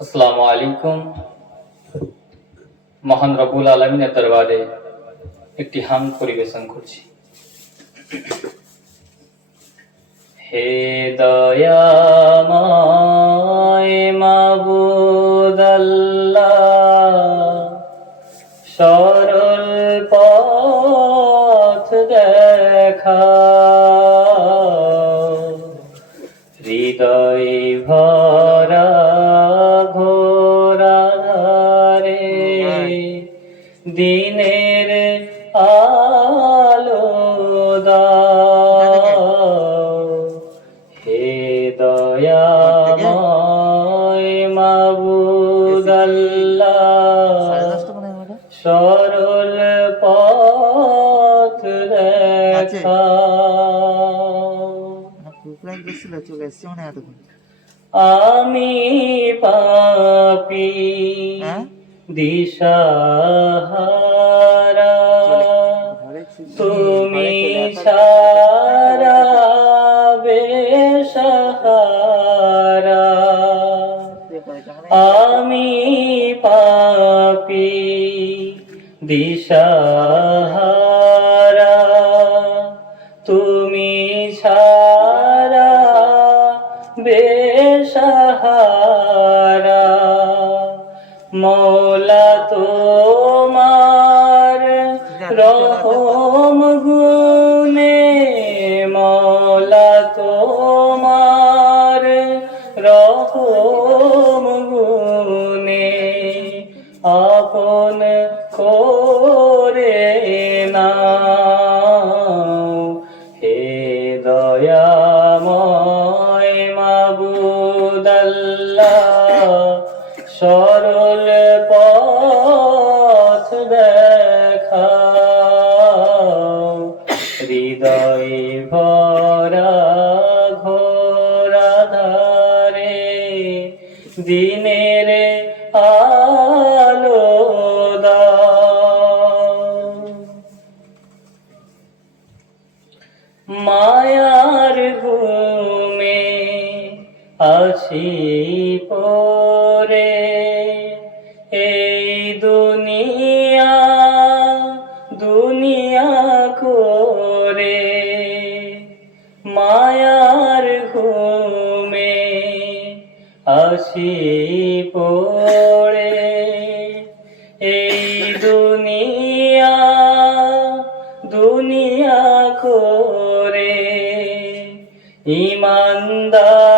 আসসালামু আলাইকুম। মহান রবুল আলমিনের দরবারে একটি হাম পরিবেশন করছি। হে মাবুদ আল্লাহ সরল পথ দিনের আলো হে দয়াময় সরল পথ দেখা। চলে এসছে মনে এতক্ষণ। আমি পাপি। হ্যাঁ? দিশাহারা। তুমি সারা কেমন আমি পাপি দিশাহারা। তুমি সারা বেসাহারা মৌলা তোমার রহম গুনে মৌলা তোমার রহম গুনে আপন করে হৃদয় ভরা ঘোরা ধারে দিনের আলো মায়ার ঘুমে আছি আসি পড়ে। এই দুনিয়া দুনিয়া করে ইমানদারের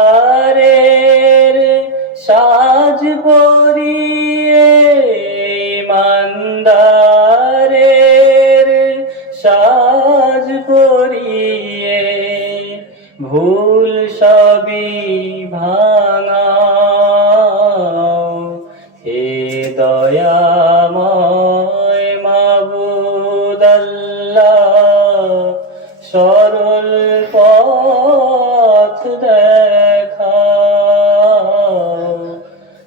সাজ পরিয়ে ইমানদারের সরল পথ দেখাও।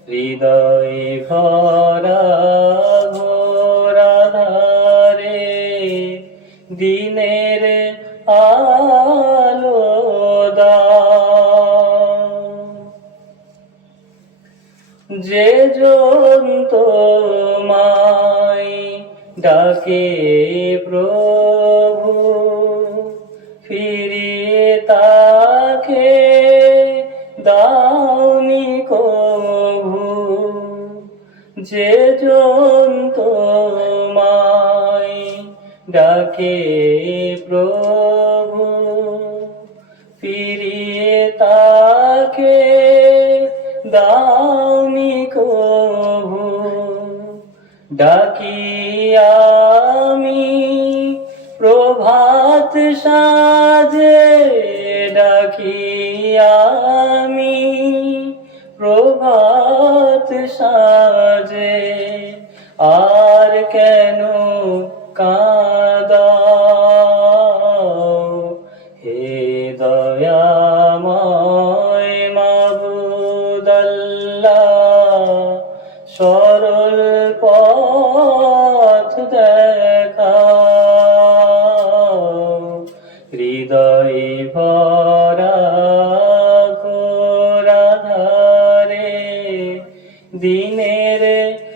হৃদয় ভরা ঘোরা ধারে দিনের আলো যে জন্ত মাই ডাকে প্রভু তাকে দাউনি কভু যে মাই ডাকে প্রভু, ফিরিয়ে তাকে দামি কভু ডাকি আমি প্রভাত সাজে ডাকি আমি প্রভাত সাজে। আর কেন কাদাও? হে দয়াময় মাবুদাল্লাহ সরল পথ দেখাও। ভরা ঘোরা